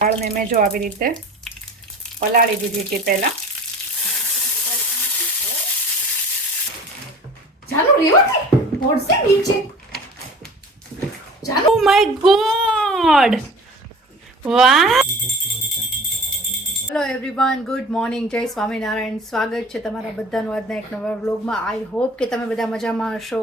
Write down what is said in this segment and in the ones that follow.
દાળને મેં જો આવી રીતે પલાળી દીધી હતી પહેલા. ચાલો રેવાથી પડશે નીચે. ચાલો માય ગોડ, વાહ. હેલો એવરીવન, ગુડ મોર્નિંગ, જય સ્વામિનારાયણ. સ્વાગત છે તમારા બધાનું આજના એક નવા વ્લોગમાં. આઈ હોપ કે તમે બધા મજામાં હશો.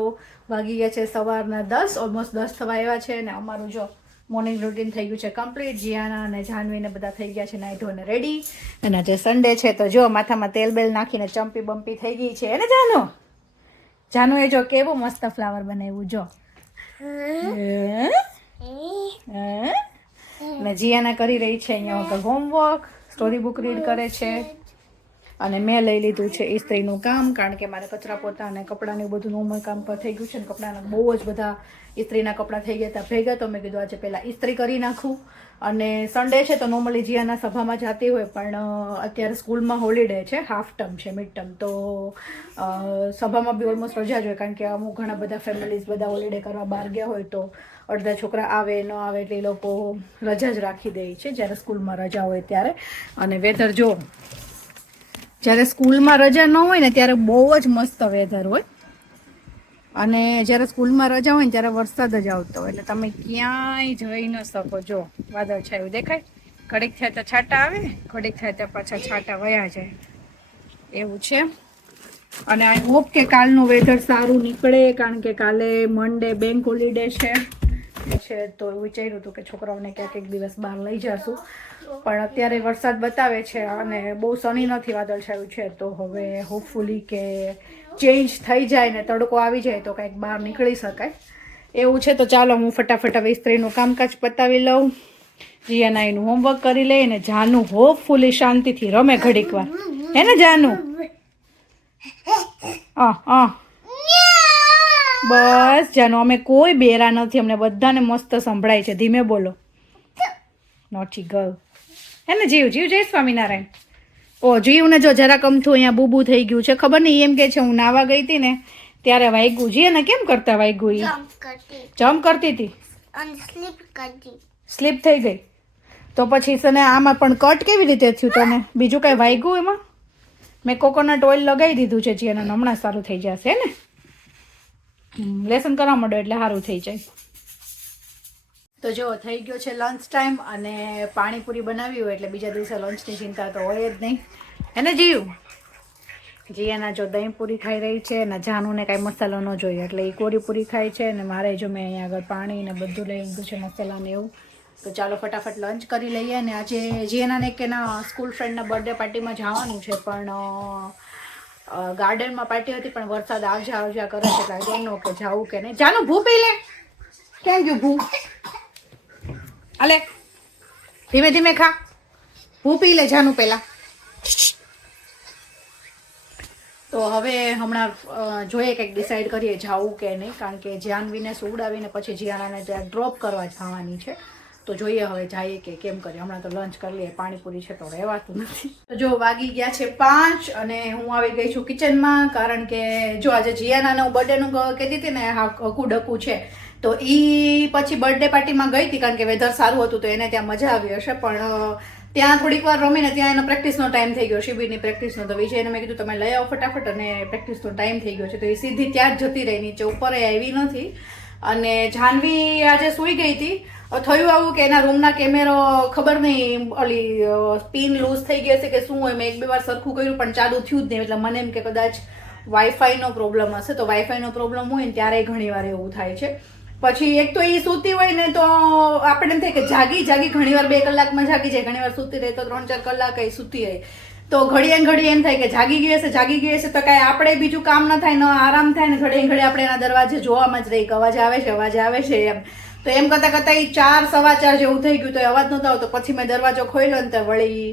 વાગી ગયા છે સવારના 10, ઓલમોસ્ટ 10 થવા આવ્યા છે અને અમારું જો મોર્નિંગ રૂટીન થઈ ગયું છે કમ્પ્લીટ. જીયાના અને જાનવીને બધા થઈ ગયા છે નાઈ ધોઈને રેડી. અને આજે સન્ડે છે તો જો માથામાં તેલ બેલ નાખીને ચંપી બમ્પી થઈ ગઈ છે. એને જાનુ એ જો કેવું મસ્ત ફ્લાવર બનાવ્યું જો. અને જીયાના કરી રહી છે અહીંયા વગર હોમવર્ક, સ્ટોરી બુક રીડ કરે છે. અને મેં લઈ લીધું છે ઇસ્ત્રીનું કામ, કારણ કે મારે કચરા પોતા અને કપડાને બધું નોર્મલ કામ પર થઈ ગયું છે. અને કપડાના બહુ જ બધા ઇસ્ત્રીના કપડાં થઈ ગયા હતા ભેગા, તો મેં કીધું આજે પહેલાં ઇસ્ત્રી કરી નાખું. અને સન્ડે છે તો નોર્મલી જીયાના સભામાં જતી હોય, પણ અત્યારે સ્કૂલમાં હોલિડે છે, હાફ ટર્મ છે, મિડ ટર્મ, તો સભામાં બી ઓલમોસ્ટ રજા જ હોય, કારણ કે અમુક ઘણા બધા ફેમિલીઝ બધા હોલિડે કરવા બહાર ગયા હોય તો અડધા છોકરા આવે ન આવે એટલે એ લોકો રજા જ રાખી દે છે જ્યારે સ્કૂલમાં રજા હોય ત્યારે. અને વેધર જો જ્યારે સ્કૂલમાં રજા ન હોય ને ત્યારે બહુ જ મસ્ત વેધર હોય, અને જ્યારે સ્કૂલમાં રજા હોય ને ત્યારે વરસાદ જ આવતો હોય, એટલે તમે ક્યાંય જઈ ન શકો. જો વાદળ છાયું દેખાય, ઘડીક થાય તો છાંટા આવે, ઘડીક થાય તો પાછા છાંટા વયા જાય, એવું છે. અને આઈ હોપ કે કાલનું વેધર સારું નીકળે, કારણ કે કાલે મંડે બેંક હોલિડે છે, તો એવું વિચાર્યું હતું કે છોકરાઓને ક્યાંક એક દિવસ બહાર લઈ જશું, પણ અત્યારે વરસાદ બતાવે છે અને બહુ સની નથી, વાદળ છાયું છે. તો હવે હોપફુલી કે ચેન્જ થઈ જાય ને તડકો આવી જાય તો કંઈક બહાર નીકળી શકાય એવું છે. તો ચાલો હું ફટાફટ હવે ઇસ્ત્રીનું કામકાજ પતાવી લઉં, જીયાના એનું હોમવર્ક કરી લઈ, અને જાનુ હોપફુલી શાંતિથી રમે ઘડીક વાર, હે ને જાનુ? બસ જાનુ, અમે કોઈ બેરા નથી, અમને બધાને મસ્ત સંભળાય છે. ધીમે બોલો, નોટી ગર્લ, હે ને? જીવ જય સ્વામિનારાયણ. ઓ જીવને જો જરા કમથું અહીંયા બૂબુ થઈ ગયું છે, ખબર નહીં, એમ કે છે હું નાવા ગઈ હતી ને ત્યારે વાગ્યું. જીને કેમ કરતા વાગ્યું? જમ્પ કરતી હતી, સ્લીપ થઈ ગઈ. તો પછી તને આમાં પણ કટ કેવી રીતે થયું? તને બીજું કઈ વાગ્યું એમાં? મેં કોકોનટ ઓઇલ લગાવી દીધું છે જીને, હમણાં સારું થઈ જશે ને. લેસન કરવા માંડો એટલે સારું થઈ જાય. તો જો થઈ ગયો છે લંચ ટાઈમ, અને પાણીપુરી બનાવી હોય એટલે બીજા દિવસે લંચની ચિંતા તો હોય જ નહીં, હે ને જીવ? જીયાના જો દહીં પૂરી ખાઈ રહી છે, અને જાનુને કાંઈ મસાલો ન જોઈએ એટલે એ કોરી પૂરી ખાય છે, અને મારે જો મેં અહીંયા આગળ પાણી ને બધું લઈ લીધું છે, મસાલાને એવું. તો ચાલો ફટાફટ લંચ કરી લઈએ. અને આજે જીયાનાને એક એના સ્કૂલ ફ્રેન્ડના બર્થડે પાર્ટીમાં જવાનું છે, પણ ગાર્ડનમાં પાર્ટી હતી, પણ વરસાદ આવજા કરે છે, એટલે આઈ ડોન્ટ નો કે જાવું કે નહીં. જાનું ભૂ પી લે. ક્યાં ગયું ભૂ? અલે ધીમે ધીમે ખા, ભૂ પી લે જાનું પેલા. તો હવે હમણાં જોઈએ કંઈક ડિસાઈડ કરીએ જાવું કે નહીં, કારણ કે જાનવીને સુવડાવીને પછી જીયાનાને ત્યાં ડ્રોપ કરવા જવાની છે. તો જોઈએ હવે જઈએ કે કેમ કરીએ. હમણાં તો લંચ કરી લઈએ, પાણીપુરી છે તો રહેવાતું નથી. તો જો વાગી ગયા છે 5 અને હું આવી ગઈ છું કિચનમાં, કારણ કે જો આજે જીયાનાને હું બર્થડેનું કહેતી હતી ને, હકુ ડકુ છે, તો એ પછી બર્થડે પાર્ટીમાં ગઈ હતી, કારણ કે વેધર સારું હતું તો એને ત્યાં મજા આવી હશે, પણ ત્યાં થોડીક વાર રમીને ત્યાં એનો પ્રેક્ટિસનો ટાઈમ થઈ ગયો, શિબિરની પ્રેક્ટિસનો. તો વિજયને મેં કીધું તમે લઈ આવો ફટાફટ, અને પ્રેક્ટિસનો ટાઈમ થઈ ગયો છે, તો એ સીધી ત્યાં જ જતી રહી, નીચે ઉપર આવી નથી. અને જાનવી આજે સૂઈ ગઈ હતી. થયું આવું કે એના રૂમના કેમેરો ખબર નહીં ઓલી પિન લૂઝ થઈ ગઈ હશે કે શું હોય, મેં 1-2 વાર સરખું કર્યું પણ ચાલુ થયું જ નહીં, એટલે મને એમ કે કદાચ વાઈફાઈનો પ્રોબ્લેમ હશે. તો વાઈફાઈનો પ્રોબ્લેમ હોય ને ત્યારે ઘણી વાર એવું થાય છે. પછી એક તો એ સૂતી હોય ને તો આપણે એમ થાય કે જાગી ઘણી વાર 2 કલાકમાં જાગી જાય, ઘણી વાર સૂતી રહે તો 3-4 કલાક એ સૂતી રહે. તો ઘડી એમ થાય કે જાગી ગઈ હશે, તો કાંઈ આપણે બીજું કામ ન થાય, ન આરામ થાય ને, ઘડી આપણે એના દરવાજે જોવામાં જ રહી કે અવાજ આવે છે એમ. તો એમ કરતાં એ 4-4:15 જેવું થઈ ગયું, તો અવાજ નહોતો આવતો. પછી મેં દરવાજો ખોલ્યો ને તો વળી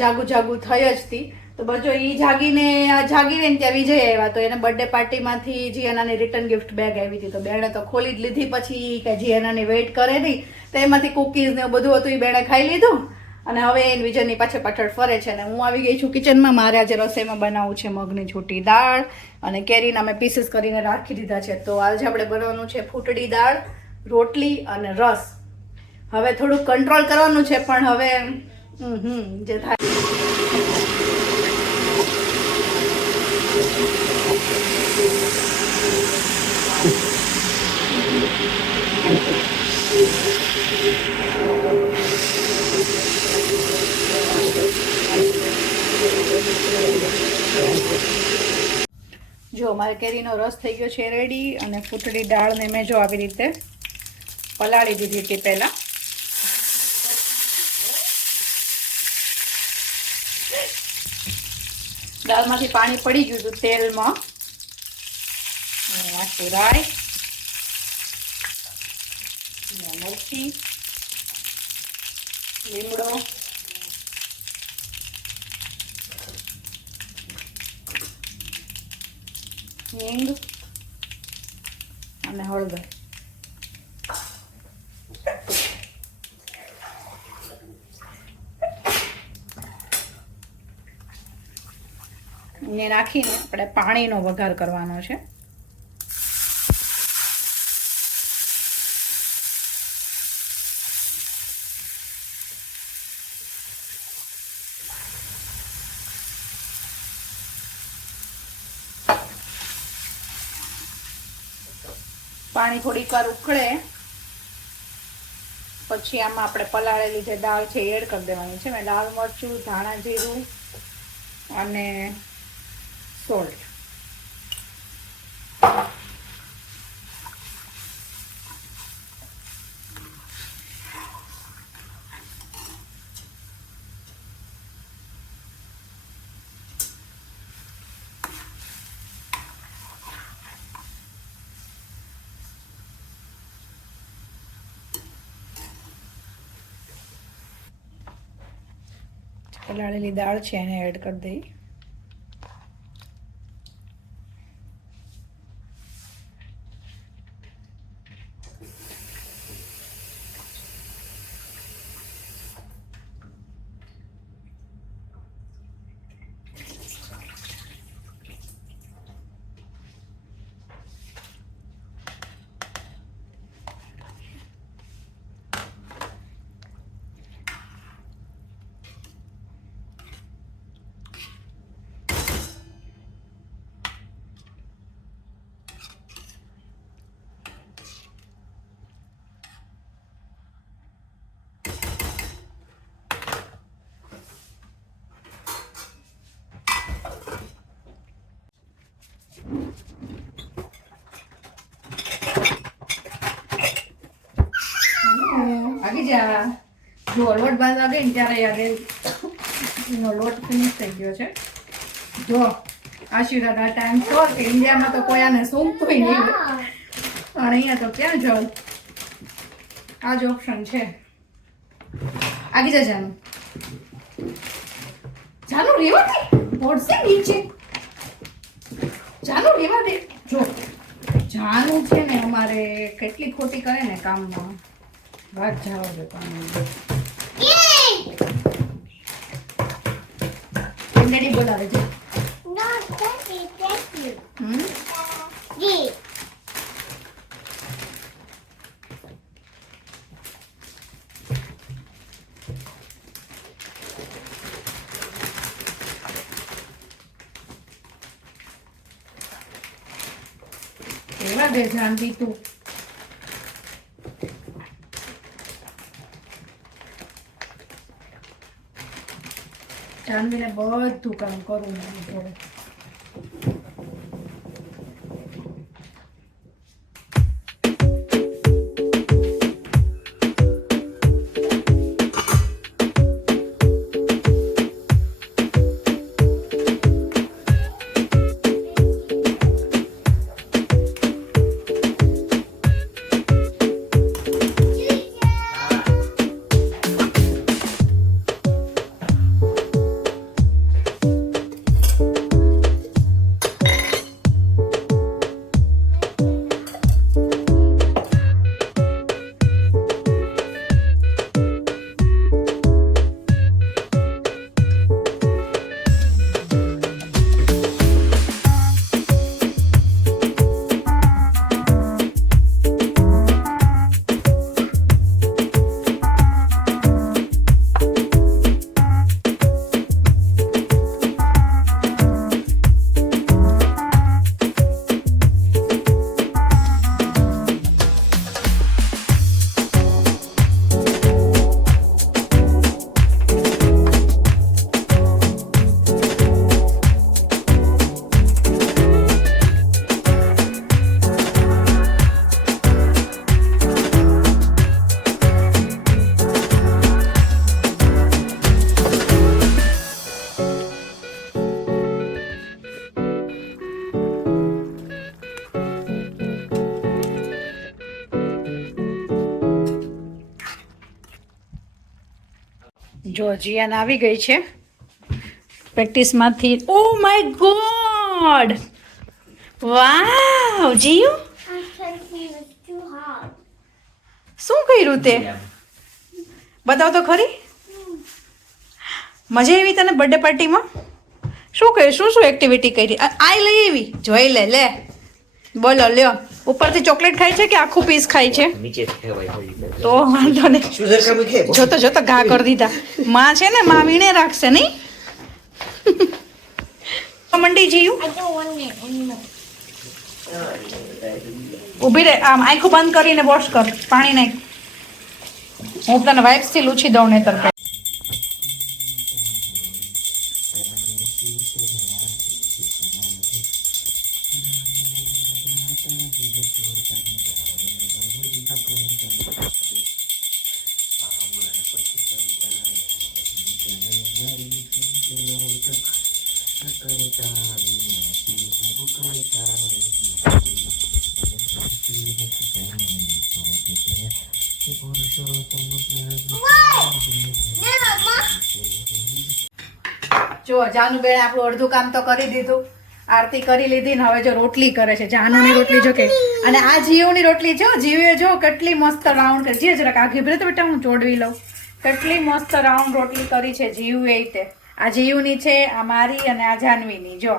જાગું થઈ જ હતી. તો બજો એ જાગીને ત્યાં વિજય આવ્યા, તો એને બર્થડે પાર્ટીમાંથી જીયાનાની રિટર્ન ગિફ્ટ બેગ આવી હતી, તો બેણે તો ખોલી જ લીધી. પછી કે જીયાનાની વેઇટ કરે નહીં, તો એમાંથી કુકીઝ ને બધું હતું, એ બેણે ખાઈ લીધું. અને હવે એ વિજયની પાછળ ફરે છે. અને હું આવી ગઈ છું કિચનમાં. મારે આજે રસોઈમાં બનાવવું છે મગની છૂટી દાળ, અને કેરીના મેં પીસીસ કરીને રાખી દીધા છે. તો આજે આપણે બનાવવાનું છે ફૂટડી દાળ, રોટલી અને રસ. હવે થોડુંક કંટ્રોલ કરવાનું છે, પણ હવે જે થાય. જો અમારે કેરીનો રસ થઈ ગયો છે રેડી, અને ફૂટડી દાળને મેં જો આવી રીતે પલાળી દીધી હતી પહેલાં. દાળમાંથી પાણી પડી ગયું હતું તેલમાં. નાખું રાઈ, મરચી, લીમડો, હિંગ અને હળદર. ને નાખીને આપણે પાણીનો વઘાર કરવાનો છે. પાણી થોડીક વાર ઉકળે પછી આમાં આપણે પલાળેલી જે દાળ છે એડ કરી દેવાની છે. મેં લાલ મરચું, ધાણા જીરું અને સોલ્ટ. પલાળેલી દાળ છે એને એડ કરી દઈ. આગી જા. જો લોટ બાંધવા ગઈ ને ત્યારે યાદ એનો લોટ ફિનિશ થઈ ગયો છે. જો આશીર્વાદ આ ટાઈમ તો કે ઇન્ડિયામાં તો કોઈ આને સૂંઘતું નહીં, પણ અહીંયા તો ક્યાં જાઉં, આ જ ઓપ્શન છે. આગી જા જાનું. જાનું રેવા દે, પડશે નીચે. જાનું રેવા દે. જો જાનું છે ને અમારે કેટલી ખોટી કરે ને કામમાં, વાત જવા દે. ડેડી બોલાવે છે. કેવા દે જાણતી તું. જાનવીને બધું કામ કરવું પડે. જો જીયાન આવી ગઈ છે પ્રેક્ટિસમાંથી. Oh my god, wow Jiyu શું કર્યું તે? બતાવ તો ખરી. મજા આવી તને બર્થડે પાર્ટીમાં? શું કર્યું? શું એક્ટિવિટી કરી? આઈ લઈ આવી, જોઈ લે. લે બોલો, લ્યો. ઉપરથી ચોકલેટ ખાય છે કે આખું પીસ ખાય છે? તો વાંધો નહીં. જોતો ઘા કરી દીધા. માં છે ને, માં વીણે રાખશે નહીં. મંડી જીયું ઊભી રે. આમ આંખો બંધ કરીને વોશ કર. પાણી નાખ. હું તને વાઇપ્સ થી લૂછી દઉં ને તરફ. જો જાનુબેન આપણું અડધું કામ તો કરી દીધું. આરતી કરી લીધી ને હવે જો રોટલી કરે છે. જાનુની રોટલી જો કે, અને આ જીવની રોટલી જો જીવે જો કેટલી મસ્ત રાઉન્ડ કરી. જીવે જરાક આઘી ભરે તો બેટા હું ચોડવી લઉં. કેટલી મસ્ત રાઉન્ડ રોટલી કરી છે જીવ. એ રીતે આ જીવની છે, આ મારી અને આ જાનવીની. જો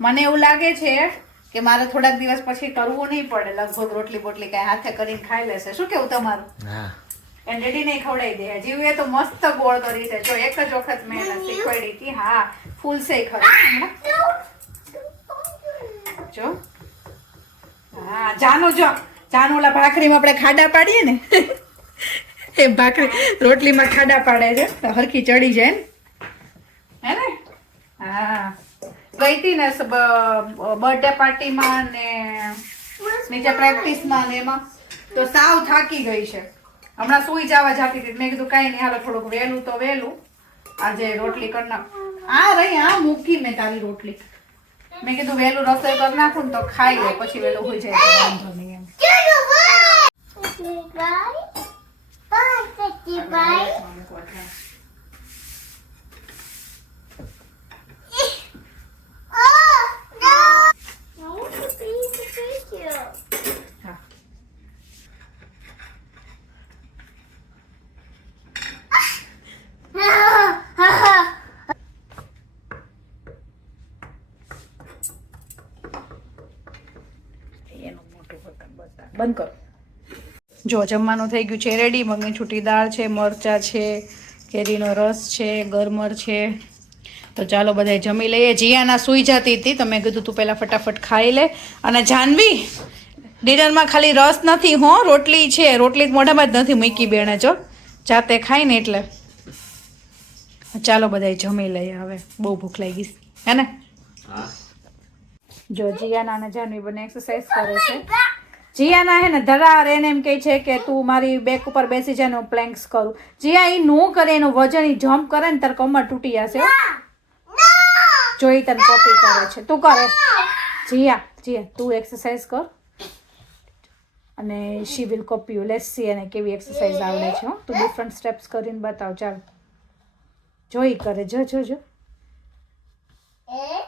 મને એવું લાગે છે કે મારે થોડાક દિવસ પછી કરવું નહીં પડે. લગભગ રોટલી બોટલી કઈ હાથે કરીને ખાઈ લેશે. શું કેવું તમારું? એને રેડી નહીં ખવડાવી દે. જીવે તો મસ્ત ગોળ કરી છે. જો એક જ વખત મેં એને શીખવાડી હતી. હા, ફૂલ સે ખરી. જો હા, જાનું જો જાનું ઓલા ભાખરીમાં આપણે ખાડા પાડીએ ને એ ભાખરી રોટલીમાં ખાડા પાડે છે તો હરખી ચડી જાય ને, હે ને? હા, ગઈ હતી ને બર્થડે પાર્ટીમાં ને નીચે પ્રેક્ટિસમાં ને એમાં તો સાવ થાકી ગઈ છે. હમણાં સુઈ જવા જતી હતી. મેં કીધું કાંઈ નહીં, હાલો થોડુંક વહેલું તો વહેલું આજે રોટલી કરી નાખ. આ રહી, આ મૂકી મેં તારી રોટલી. મેં કીધું વહેલું રસોઈ કરી નાખું ને તો ખાઈ લે, પછી વહેલું હોઈ જાય તો વાંધો નહીં એમ. બંધ કરો. જો જમવાનું થઈ ગયું છે રેડી. મગની છૂટી દાળ છે, મરચાં છે, કેરીનો રસ છે, ગરમર છે. તો ચાલો બધાય જમી લઈએ. જીયાના સૂઈ જતી હતી તો મેં કીધું તું પહેલાં ફટાફટ ખાઈ લે. અને જાનવી, ડિનરમાં ખાલી રસ નથી હો, રોટલી છે. રોટલી મોઢામાં જ નથી મૂકી બેણે, જો જાતે ખાઈ ને એટલે. ચાલો બધાય જમી લઈએ હવે, બહુ ભૂખ લાગી હે ને? જો જીયાના અને જાનવી બંને એક્સરસાઇઝ કરે છે. જીયાના હે ને ધરાર એને એમ કહે છે કે તું મારી બેક ઉપર બેસી જાય ને હું પ્લેન્ક્સ કરું. જીયા એ નો કરે, એનું વજન એ જમ્પ કરે ને તાર કમર તૂટી જશે. જોઈ તને કોપી કરે છે. તું કરે જીયા તું એક્સરસાઇઝ કર અને she will copy you. Let's see એને કેવી એક્સરસાઇઝ આવડે છે. તું ડિફરન્ટ સ્ટેપ્સ કરીને બતાવ. ચાલ જોઈ કરે. જો